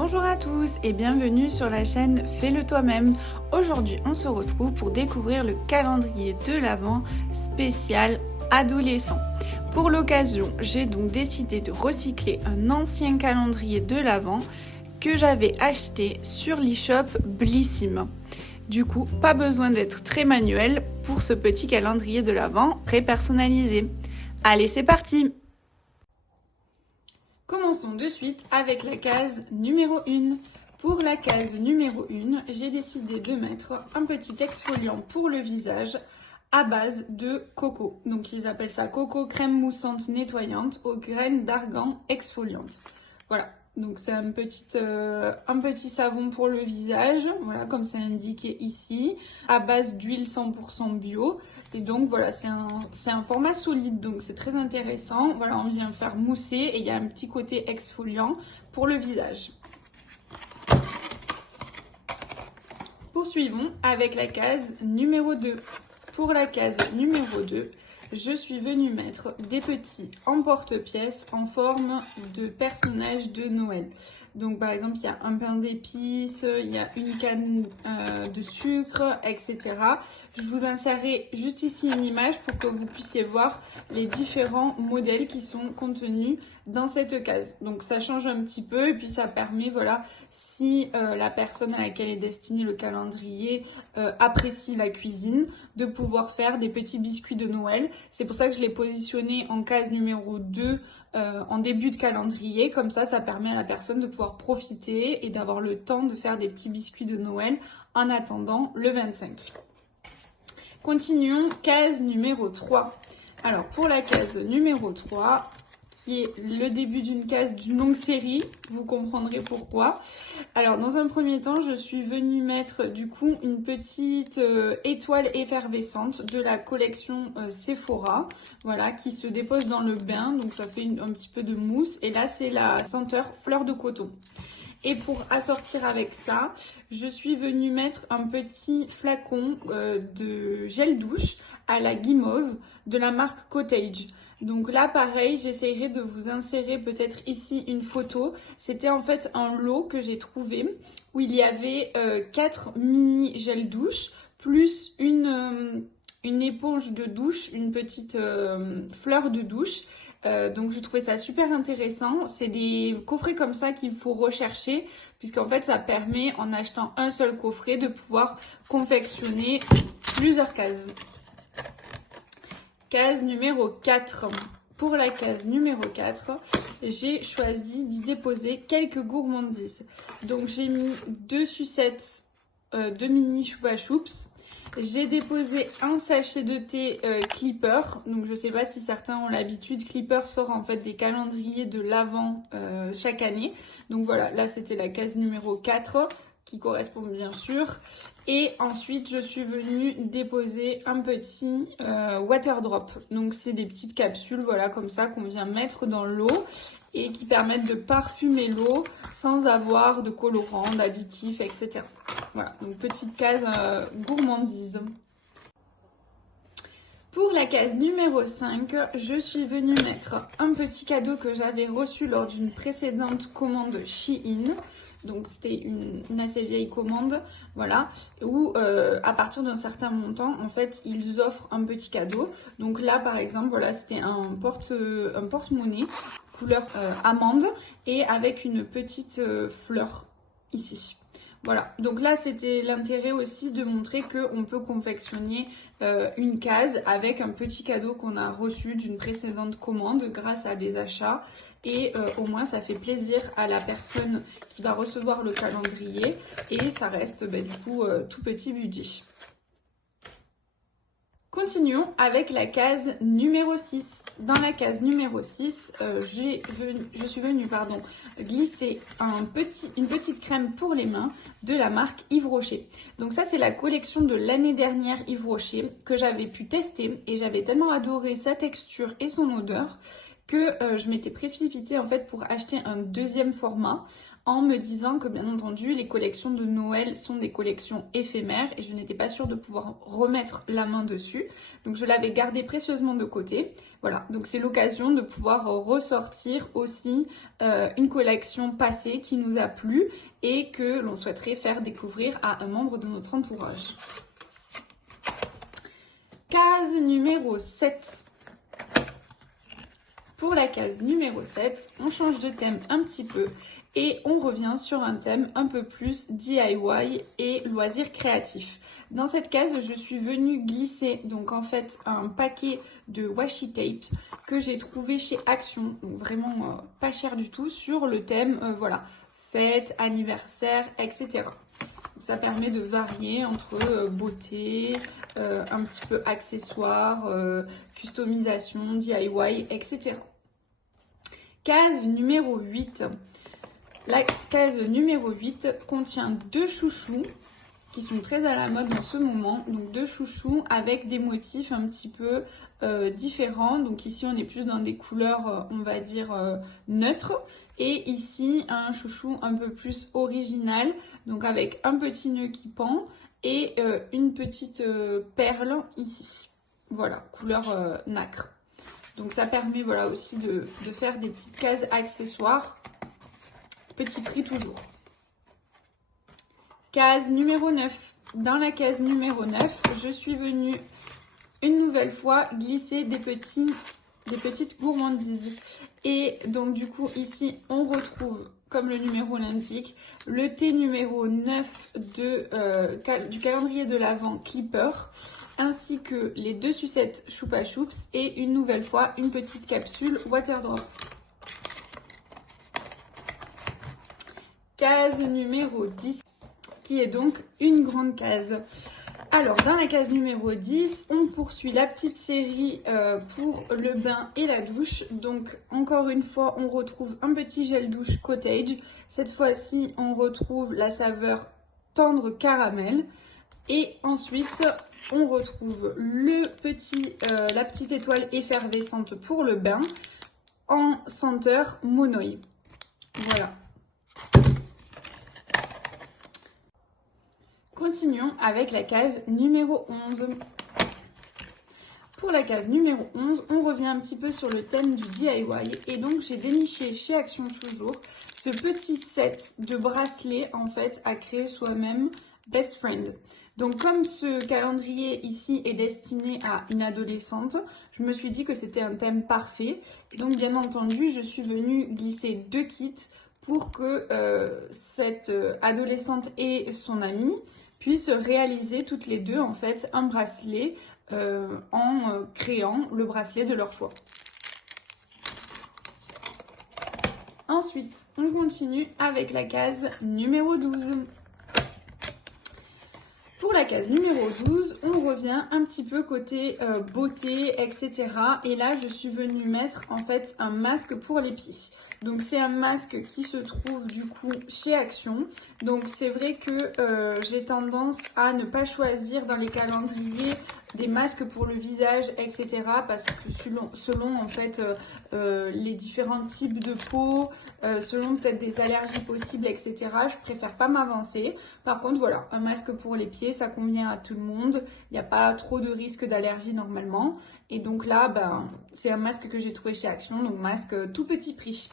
Bonjour à tous et bienvenue sur la chaîne Fais-le toi-même. Aujourd'hui on se retrouve pour découvrir le calendrier de l'Avent spécial adolescent. Pour l'occasion, j'ai donc décidé de recycler un ancien calendrier de l'Avent que j'avais acheté sur l'e-shop Blissim. Du coup, pas besoin d'être très manuel pour ce petit calendrier de l'Avent très personnalisé. Allez, c'est parti! Commençons de suite avec la case numéro 1. Pour la case numéro 1, j'ai décidé de mettre un petit exfoliant pour le visage à base de coco. Donc ils appellent ça coco crème moussante nettoyante aux graines d'argan exfoliante. Voilà, donc c'est un petit savon pour le visage, voilà comme c'est indiqué ici, à base d'huile 100% bio. Et donc voilà, c'est un format solide, donc c'est très intéressant. Voilà, on vient faire mousser et il y a un petit côté exfoliant pour le visage. Poursuivons avec la case numéro 2. Pour la case numéro 2, je suis venue mettre des petits emporte-pièces en forme de personnages de Noël. Donc par exemple, il y a un pain d'épices, il y a une canne de sucre, etc. Je vous insérerai juste ici une image pour que vous puissiez voir les différents modèles qui sont contenus dans cette case. Donc ça change un petit peu et puis ça permet, voilà, si la personne à laquelle est destiné le calendrier apprécie la cuisine, de pouvoir faire des petits biscuits de Noël. C'est pour ça que je l'ai positionné en case numéro 2 en début de calendrier. Comme ça permet à la personne de pouvoir profiter et d'avoir le temps de faire des petits biscuits de Noël en attendant le 25. Continuons, case numéro 3. Alors pour la case numéro 3, qui est le début d'une case d'une longue série, vous comprendrez pourquoi. Alors dans un premier temps, je suis venue mettre du coup une petite étoile effervescente de la collection Sephora, voilà, qui se dépose dans le bain, donc ça fait un petit peu de mousse, et là c'est la senteur fleur de coton. Et pour assortir avec ça, je suis venue mettre un petit flacon de gel douche à la guimauve de la marque Cottage. Donc là, pareil, j'essayerai de vous insérer peut-être ici une photo. C'était en fait un lot que j'ai trouvé où il y avait 4 mini gel douche plus une éponge de douche, une petite fleur de douche. Donc je trouvais ça super intéressant. C'est des coffrets comme ça qu'il faut rechercher puisqu'en fait ça permet en achetant un seul coffret de pouvoir confectionner plusieurs cases. Case numéro 4. Pour la case numéro 4, j'ai choisi d'y déposer quelques gourmandises. Donc j'ai mis 2 sucettes de mini Chupa Chups. J'ai déposé un sachet de thé Clipper. Donc je sais pas si certains ont l'habitude. Clipper sort en fait des calendriers de l'Avent chaque année. Donc voilà, là c'était la case numéro 4 qui correspond bien sûr. Et ensuite, je suis venue déposer un petit water drop. Donc, c'est des petites capsules, voilà, comme ça, qu'on vient mettre dans l'eau et qui permettent de parfumer l'eau sans avoir de colorants, d'additifs, etc. Voilà, donc petite case gourmandise. Pour la case numéro 5, je suis venue mettre un petit cadeau que j'avais reçu lors d'une précédente commande Shein. Donc c'était une assez vieille commande, voilà, où à partir d'un certain montant, en fait, ils offrent un petit cadeau. Donc là, par exemple, voilà, c'était un porte-monnaie couleur amande et avec une petite fleur ici. Voilà, donc là c'était l'intérêt aussi de montrer qu'on peut confectionner une case avec un petit cadeau qu'on a reçu d'une précédente commande grâce à des achats et au moins ça fait plaisir à la personne qui va recevoir le calendrier et ça reste du coup tout petit budget. Continuons avec la case numéro 6. Dans la case numéro 6, je suis venue glisser une petite crème pour les mains de la marque Yves Rocher. Donc ça, c'est la collection de l'année dernière Yves Rocher que j'avais pu tester et j'avais tellement adoré sa texture et son odeur que je m'étais précipitée en fait pour acheter un deuxième format en me disant que bien entendu les collections de Noël sont des collections éphémères et je n'étais pas sûre de pouvoir remettre la main dessus. Donc je l'avais gardé précieusement de côté. Voilà, donc c'est l'occasion de pouvoir ressortir aussi une collection passée qui nous a plu et que l'on souhaiterait faire découvrir à un membre de notre entourage. Case numéro 7. Pour la case numéro 7, on change de thème un petit peu et on revient sur un thème un peu plus DIY et loisirs créatifs. Dans cette case, je suis venue glisser donc en fait un paquet de washi tape que j'ai trouvé chez Action, donc vraiment pas cher du tout, sur le thème voilà, fête, anniversaire, etc. Ça permet de varier entre beauté, un petit peu accessoires, customisation, DIY, etc. Case numéro 8. La case numéro 8 contient deux chouchous qui sont très à la mode en ce moment. Donc deux chouchous avec des motifs un petit peu différents. Donc ici on est plus dans des couleurs on va dire neutres. Et ici un chouchou un peu plus original. Donc avec un petit nœud qui pend et une petite perle ici. Voilà, couleur nacre. Donc ça permet voilà, aussi de faire des petites cases accessoires. Petit prix toujours. Case numéro 9. Dans la case numéro 9, je suis venue une nouvelle fois glisser des petites gourmandises. Et donc du coup ici on retrouve, comme le numéro l'indique, le thé numéro 9 du calendrier de l'Avent Clipper, ainsi que les deux sucettes Choupa Choups et une nouvelle fois une petite capsule Waterdrop. Case numéro 10, qui est donc une grande case. Alors, dans la case numéro 10, on poursuit la petite série pour le bain et la douche. Donc, encore une fois, on retrouve un petit gel douche cottage. Cette fois-ci, on retrouve la saveur tendre caramel. Et ensuite, on retrouve la petite étoile effervescente pour le bain en senteur monoï. Voilà. Continuons avec la case numéro 11. Pour la case numéro 11, on revient un petit peu sur le thème du DIY. Et donc, j'ai déniché chez Action toujours ce petit set de bracelets en fait à créer soi-même Best Friend. Donc, comme ce calendrier ici est destiné à une adolescente, je me suis dit que c'était un thème parfait. Et donc, bien entendu, je suis venue glisser deux kits pour que cette adolescente et son amie puissent réaliser toutes les deux en fait un bracelet en créant le bracelet de leur choix. Ensuite, on continue avec la case numéro 12. Pour la case numéro 12, on revient un petit peu côté beauté, etc. Et là, je suis venue mettre en fait un masque pour les pieds. Donc c'est un masque qui se trouve du coup chez Action. Donc c'est vrai que j'ai tendance à ne pas choisir dans les calendriers des masques pour le visage, etc. Parce que selon en fait les différents types de peau, selon peut-être des allergies possibles, etc. Je préfère pas m'avancer. Par contre voilà, un masque pour les pieds, ça convient à tout le monde. Il n'y a pas trop de risque d'allergie normalement. Et donc là, c'est un masque que j'ai trouvé chez Action, donc masque tout petit prix.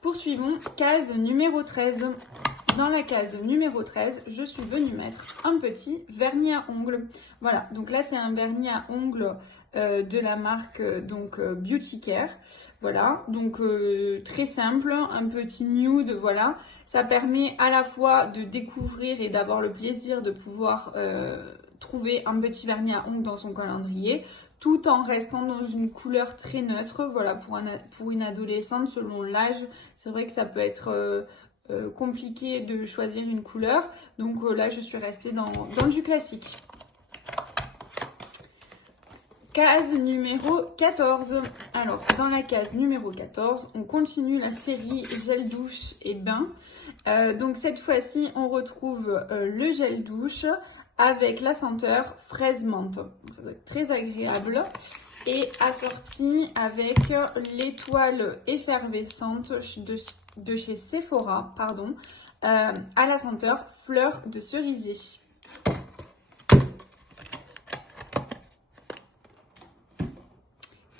Poursuivons, case numéro 13. Dans la case numéro 13, je suis venue mettre un petit vernis à ongles. Voilà, donc là c'est un vernis à ongles de la marque Beauty Care. Voilà, donc très simple, un petit nude, voilà. Ça permet à la fois de découvrir et d'avoir le plaisir de pouvoir trouver un petit vernis à ongles dans son calendrier, tout en restant dans une couleur très neutre. Voilà, pour une adolescente, selon l'âge, c'est vrai que ça peut être compliqué de choisir une couleur. Donc là, je suis restée dans du classique. Case numéro 14. Alors, dans la case numéro 14, on continue la série gel douche et bain. Donc cette fois-ci, on retrouve le gel douche avec la senteur fraise menthe. Donc ça doit être très agréable. est assorti avec l'étoile effervescente de chez Sephora, pardon, à la senteur fleur de cerisier.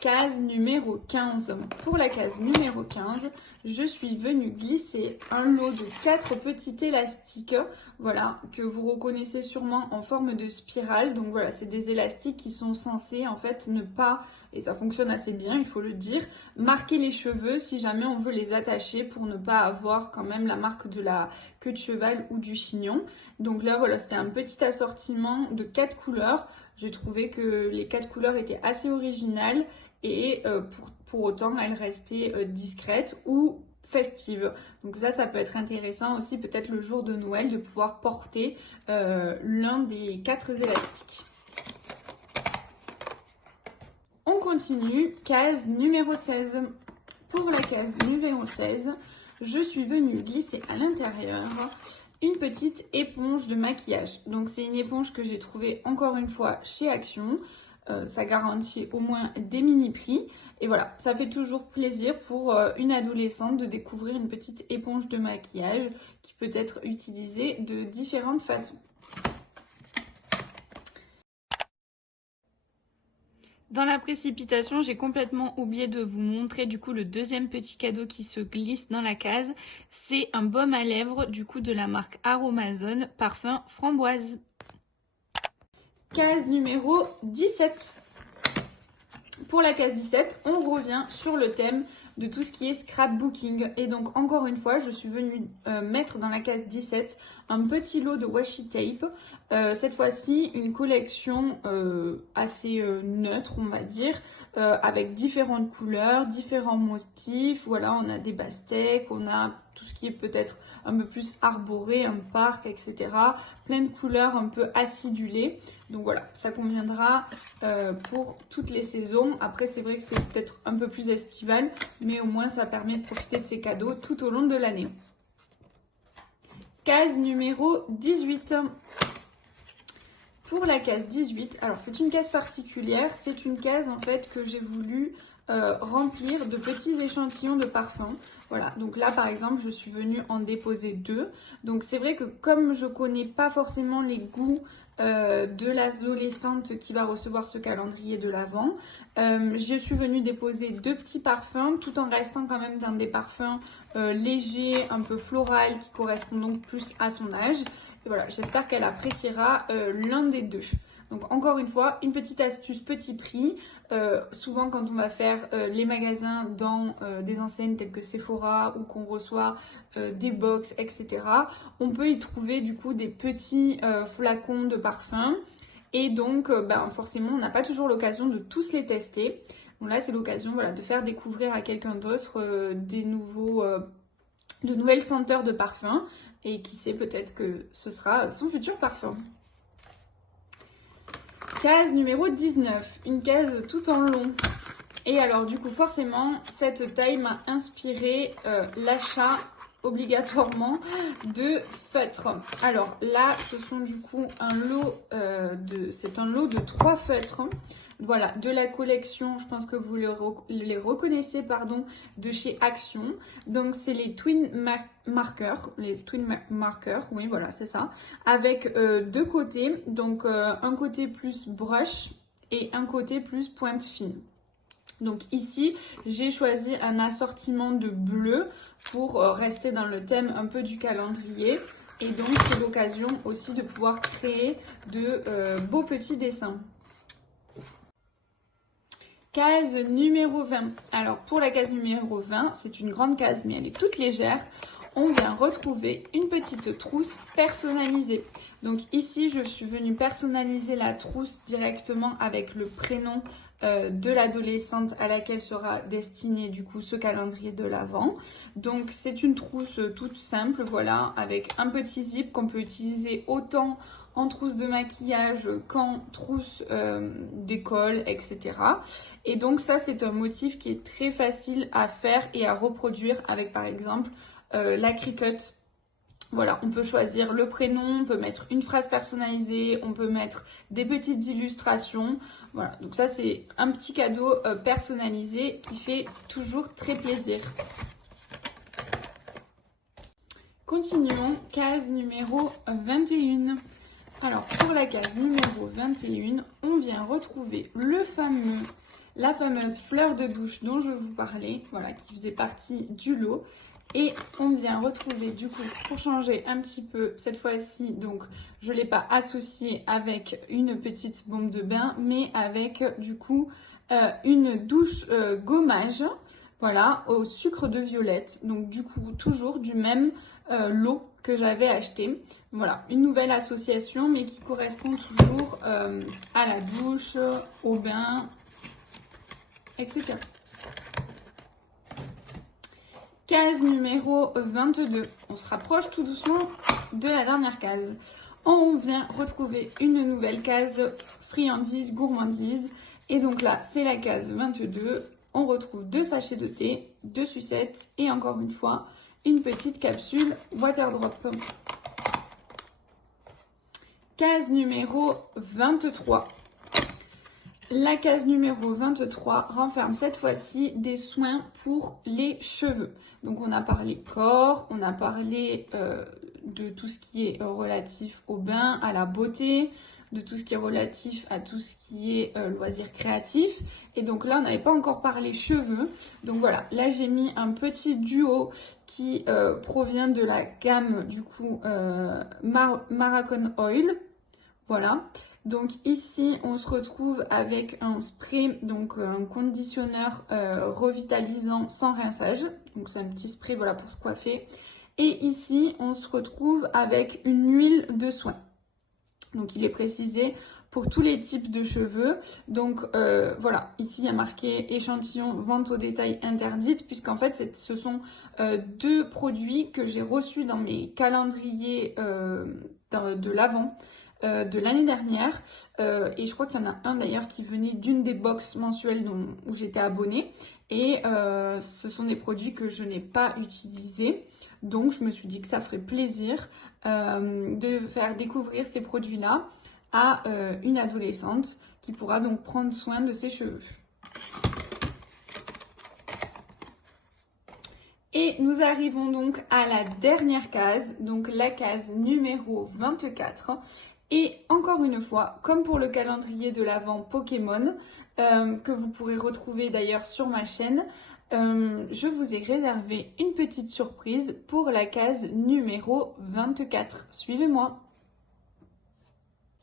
Case numéro 15. Pour la case numéro 15, je suis venue glisser un lot de 4 petits élastiques, voilà, que vous reconnaissez sûrement en forme de spirale. Donc voilà, c'est des élastiques qui sont censés en fait ne pas, et ça fonctionne assez bien, il faut le dire, marquer les cheveux si jamais on veut les attacher pour ne pas avoir quand même la marque de la queue de cheval ou du chignon. Donc là voilà, c'était un petit assortiment de 4 couleurs. J'ai trouvé que les 4 couleurs étaient assez originales et pour autant elles restaient discrètes ou festives. Donc ça peut être intéressant aussi peut-être le jour de Noël de pouvoir porter l'un des 4 élastiques. On continue, case numéro 16. Pour la case numéro 16, je suis venue glisser à l'intérieur une petite éponge de maquillage. Donc c'est une éponge que j'ai trouvée encore une fois chez Action. Ça garantit au moins des mini-prix. Et voilà, ça fait toujours plaisir pour une adolescente de découvrir une petite éponge de maquillage qui peut être utilisée de différentes façons. Dans la précipitation, j'ai complètement oublié de vous montrer du coup le deuxième petit cadeau qui se glisse dans la case. C'est un baume à lèvres du coup de la marque Aromazone, parfum framboise. Case numéro 17. Pour la case 17, on revient sur le thème de tout ce qui est scrapbooking. Et donc encore une fois, je suis venue mettre dans la case 17 un petit lot de washi tape. Cette fois-ci, une collection assez neutre, on va dire, avec différentes couleurs, différents motifs. Voilà, on a des pastèques, on a tout ce qui est peut-être un peu plus arboré, un parc, etc. Plein de couleurs un peu acidulées. Donc voilà, ça conviendra pour toutes les saisons. Après, c'est vrai que c'est peut-être un peu plus estival, mais au moins ça permet de profiter de ces cadeaux tout au long de l'année. Case numéro 18. Pour la case 18, alors c'est une case particulière, c'est une case en fait que j'ai voulu remplir de petits échantillons de parfums. Voilà, donc là par exemple je suis venue en déposer 2. Donc c'est vrai que comme je connais pas forcément les goûts de l'adolescente qui va recevoir ce calendrier de l'Avent, je suis venue déposer 2 petits parfums tout en restant quand même dans des parfums légers, un peu floral qui correspondent donc plus à son âge. Et voilà, j'espère qu'elle appréciera l'un des 2. Donc encore une fois, une petite astuce petit prix. Souvent quand on va faire les magasins dans des enseignes telles que Sephora ou qu'on reçoit des box, etc. On peut y trouver du coup des petits flacons de parfum. Et donc forcément on n'a pas toujours l'occasion de tous les tester. Donc là c'est l'occasion voilà, de faire découvrir à quelqu'un d'autre de nouvelles senteurs de parfum. Et qui sait, peut-être que ce sera son futur parfum. Case numéro 19, une case tout en long. Et alors du coup forcément, cette taille m'a inspiré l'achat obligatoirement de feutres. Alors là, ce sont du coup un lot de 3 feutres. Voilà, de la collection, je pense que vous les reconnaissez, pardon, de chez Action. Donc c'est les Twin Markers, oui voilà, c'est ça. Avec 2 côtés, donc un côté plus brush et un côté plus pointe fine. Donc ici, j'ai choisi un assortiment de bleu pour rester dans le thème un peu du calendrier. Et donc c'est l'occasion aussi de pouvoir créer de beaux petits dessins. Case numéro 20. Alors pour la case numéro 20, c'est une grande case mais elle est toute légère. On vient retrouver une petite trousse personnalisée. Donc ici, je suis venue personnaliser la trousse directement avec le prénom de l'adolescente à laquelle sera destiné du coup ce calendrier de l'Avent. Donc c'est une trousse toute simple, voilà, avec un petit zip qu'on peut utiliser autant en trousse de maquillage qu'en trousse d'école, etc. Et donc ça, c'est un motif qui est très facile à faire et à reproduire avec par exemple la Cricut Voilà, on peut choisir le prénom, on peut mettre une phrase personnalisée, on peut mettre des petites illustrations. Voilà, donc ça c'est un petit cadeau personnalisé qui fait toujours très plaisir. Continuons, case numéro 21. Alors pour la case numéro 21, on vient retrouver la fameuse fleur de douche dont je vous parlais, voilà, qui faisait partie du lot. Et on vient retrouver du coup, pour changer un petit peu, cette fois-ci, donc je ne l'ai pas associé avec une petite bombe de bain, mais avec du coup une douche gommage, voilà, au sucre de violette. Donc du coup, toujours du même lot que j'avais acheté. Voilà, une nouvelle association, mais qui correspond toujours à la douche, au bain, etc. Case numéro 22. On se rapproche tout doucement de la dernière case. On vient retrouver une nouvelle case friandises, gourmandises. Et donc là, c'est la case 22. On retrouve 2 sachets de thé, 2 sucettes et encore une fois, une petite capsule Waterdrop. Case numéro 23. La case numéro 23 renferme cette fois-ci des soins pour les cheveux. Donc on a parlé corps, on a parlé de tout ce qui est relatif au bain, à la beauté, de tout ce qui est relatif à tout ce qui est loisirs créatifs. Et donc là, on n'avait pas encore parlé cheveux. Donc voilà, là j'ai mis un petit duo qui provient de la gamme du coup Marathon Oil. Voilà. Donc ici, on se retrouve avec un spray, donc un conditionneur revitalisant sans rinçage. Donc c'est un petit spray, voilà, pour se coiffer. Et ici, on se retrouve avec une huile de soin. Donc il est précisé pour tous les types de cheveux. Donc voilà, ici il y a marqué échantillon, vente au détail interdite, puisqu'en fait ce sont 2 produits que j'ai reçus dans mes calendriers de l'Avent. De l'année dernière et je crois qu'il y en a un d'ailleurs qui venait d'une des box mensuelles où j'étais abonnée et ce sont des produits que je n'ai pas utilisés, donc je me suis dit que ça ferait plaisir de faire découvrir ces produits-là à une adolescente qui pourra donc prendre soin de ses cheveux. Et nous arrivons donc à la dernière case, donc la case numéro 24. Et encore une fois, comme pour le calendrier de l'Avent Pokémon, que vous pourrez retrouver d'ailleurs sur ma chaîne, je vous ai réservé une petite surprise pour la case numéro 24. Suivez-moi.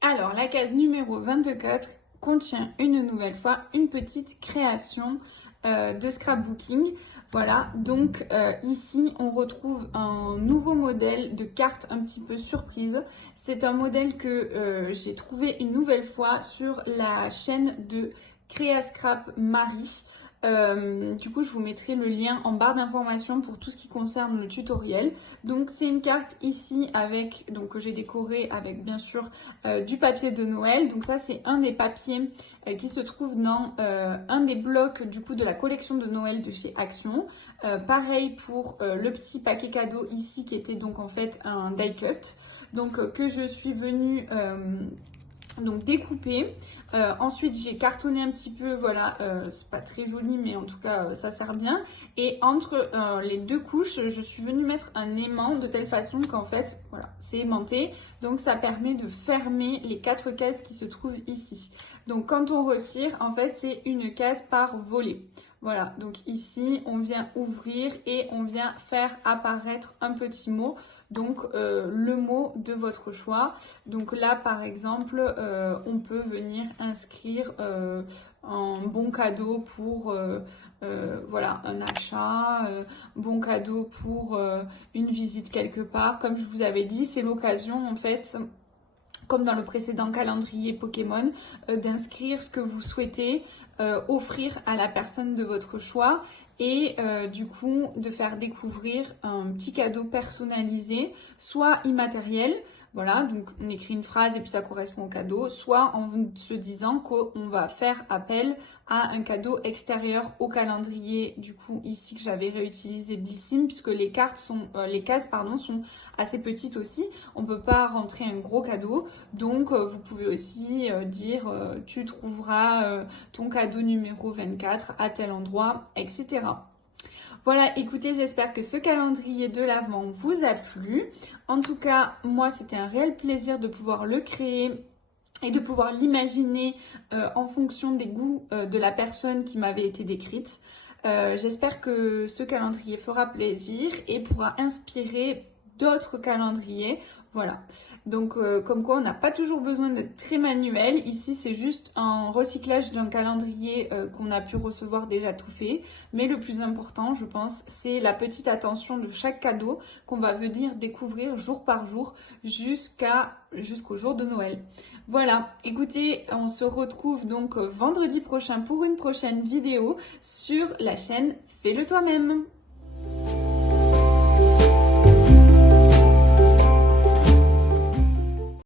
Alors, la case numéro 24 contient une nouvelle fois une petite création de scrapbooking. Voilà, donc ici on retrouve un nouveau modèle de carte un petit peu surprise. C'est un modèle que j'ai trouvé une nouvelle fois sur la chaîne de Créascrap Marie. Du coup, je vous mettrai le lien en barre d'informations pour tout ce qui concerne le tutoriel. Donc, c'est une carte ici avec, donc que j'ai décorée avec bien sûr du papier de Noël. Donc ça, c'est un des papiers qui se trouve dans un des blocs du coup de la collection de Noël de chez Action. Pareil pour le petit paquet cadeau ici qui était donc en fait un die cut. Donc que je suis venue donc découpé. Ensuite j'ai cartonné un petit peu, voilà, c'est pas très joli mais en tout cas ça sert bien. Et entre les 2 couches je suis venue mettre un aimant de telle façon qu'en fait voilà, c'est aimanté, donc ça permet de fermer les 4 cases qui se trouvent ici. Donc quand on retire, en fait c'est une case par volet. Voilà, donc ici on vient ouvrir et on vient faire apparaître un petit mot, donc le mot de votre choix. Donc là par exemple on peut venir inscrire un bon cadeau pour voilà, un achat, bon cadeau pour une visite quelque part. Comme je vous avais dit, c'est l'occasion en fait, comme dans le précédent calendrier Pokémon, d'inscrire ce que vous souhaitez offrir à la personne de votre choix et du coup de faire découvrir un petit cadeau personnalisé, soit immatériel, voilà, donc on écrit une phrase et puis ça correspond au cadeau, soit en se disant qu'on va faire appel à un cadeau extérieur au calendrier, du coup ici que j'avais réutilisé Blissim, puisque les cases sont assez petites aussi, on peut pas rentrer un gros cadeau, donc vous pouvez aussi dire tu trouveras ton cadeau numéro 24 à tel endroit, etc. Voilà, écoutez, j'espère que ce calendrier de l'Avent vous a plu. En tout cas, moi, c'était un réel plaisir de pouvoir le créer et de pouvoir l'imaginer en fonction des goûts de la personne qui m'avait été décrite. J'espère que ce calendrier fera plaisir et pourra inspirer d'autres calendriers. Voilà, donc comme quoi on n'a pas toujours besoin d'être très manuel. Ici c'est juste un recyclage d'un calendrier qu'on a pu recevoir déjà tout fait. Mais le plus important, je pense, c'est la petite attention de chaque cadeau qu'on va venir découvrir jour par jour jusqu'au jour de Noël. Voilà, écoutez, on se retrouve donc vendredi prochain pour une prochaine vidéo sur la chaîne Fais-le toi-même.